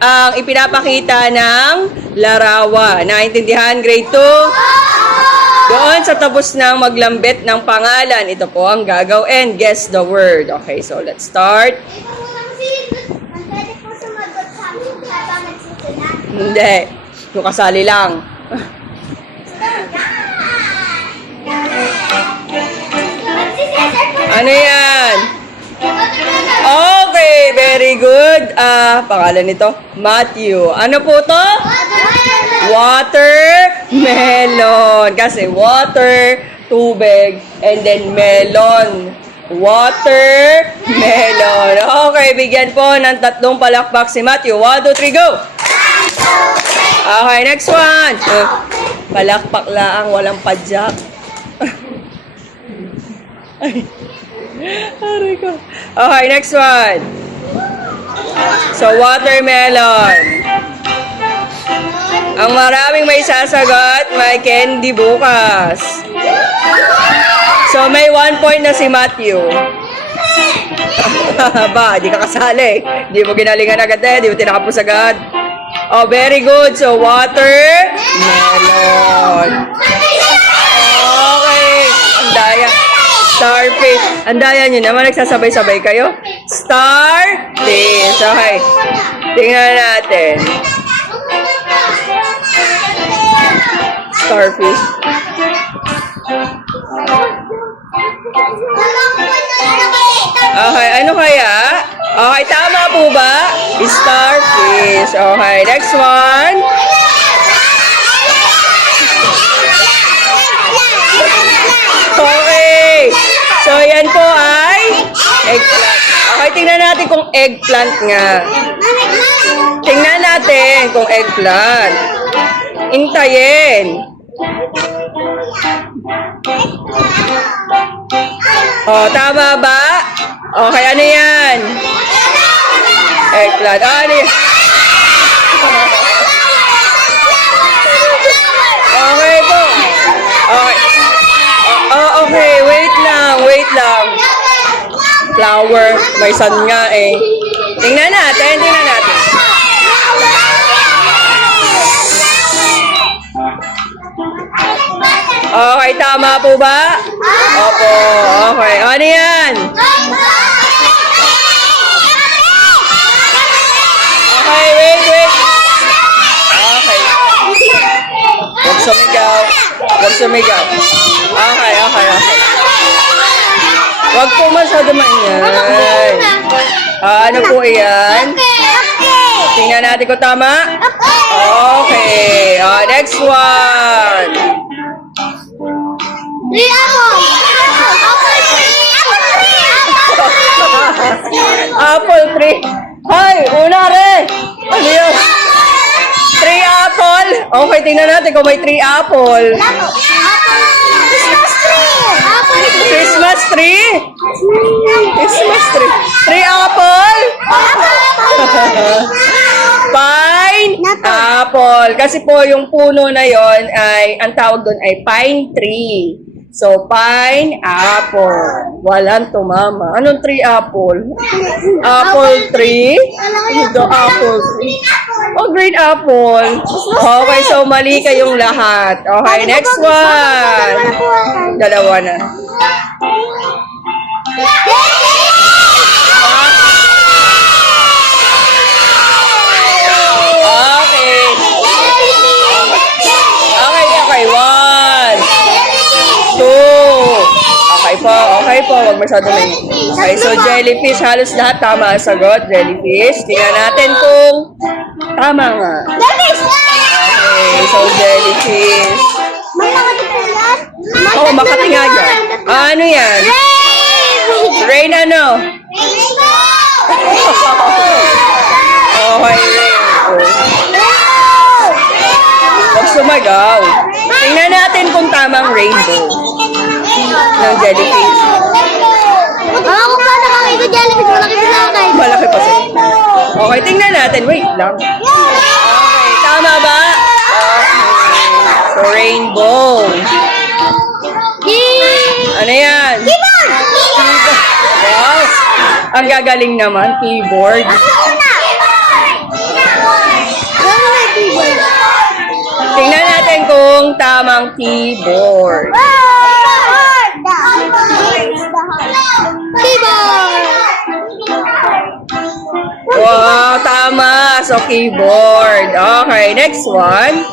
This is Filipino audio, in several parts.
ang ipinapakita ng larawan. Naintindihan, grade 2? Doon sa tapos ng maglambit ng pangalan, ito po ang gagawin. Guess the word. Okay, so let's start. Hindi. Yung kasali lang. Ano yan? Okay, very good. Pangalan nito, Matthew. Ano po to? Watermelon. Kasi water, tubig, and then melon. Watermelon. Okay, bigyan po ng 3 palakpak si Matthew. 1, 2, 3, go! Okay, next one. Palakpak lang, walang padyak. Ay. Aray ko. Okay, next one. So, watermelon. Ang maraming may sasagot, may candy bukas. So, may 1 point na si Matthew. Ba, di ka kasali. Di mo ginalingan agad di mo tinakapos agad. Oh, very good. So, watermelon. Okay. Ang daya. Starfish. Ang daya nyo naman. Nagsasabay-sabay kayo. Starfish. Okay. Tingnan natin. Starfish. Okay. Ano kaya? Okay. Tama po ba? Starfish. Okay. Next one. Okay. So, yan po ay eggplant. Okay, tingnan natin kung eggplant nga. Tingnan natin kung eggplant. Intayin. Oh, tama ba? Okay, ano yan? Eggplant. Ano yan? Okay po. Okay. Okay, wait lang. Flower, may sun nga eh. Tingnan natin. Okay, tama po ba? Opo, okay. Ano yan? Okay, wait. Okay. Huwag sumigaw. Okay. Huwag po masyado maingay. Ano po iyan? Tingnan natin kung tama. Okay. Next one. Apple tree. Ay, una rin. Ano yun? 3 apple. Okay, tingnan natin kung may 3 apple. Christmas tree? 3 apple? Pineapple. Kasi po yung puno na yon ay, ang tawag doon ay pine tree. So, pineapple. Walang tumama. Anong 3 apple? Apple tree? The apple tree. Oh, green apple. Okay, so mali kayong lahat. Okay, next one. Dalawa na. Okay. 1, 2. Okay po. Huwag masyado may. Okay, so jellyfish. Halos lahat tama ang sagot. Jellyfish. Tingnan natin kung tama nga. Okay, so jellyfish. Oo, Makati nga yan. Ano yan? Rain ano? Okay, rainbow. Huwag sumagaw. Tingnan natin kung tamang rainbow ng jellyfish. Ako pa nakakita jellyfish. Malaki pa sa akin. Malaki pa siya. Okay, tingnan natin. Wait lang. Okay, tama ba? Okay. So, rainbow. Ano yan? Keyboard! Wow! Ang gagaling naman, keyboard. tamang keyboard? Keyboard! Wow, tama. So, keyboard. Okay, next one.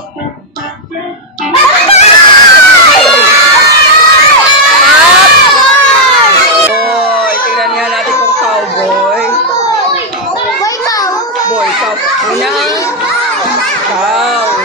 Boy, tingnan nga natin kung cowboy. Boy, cow. Una, cow.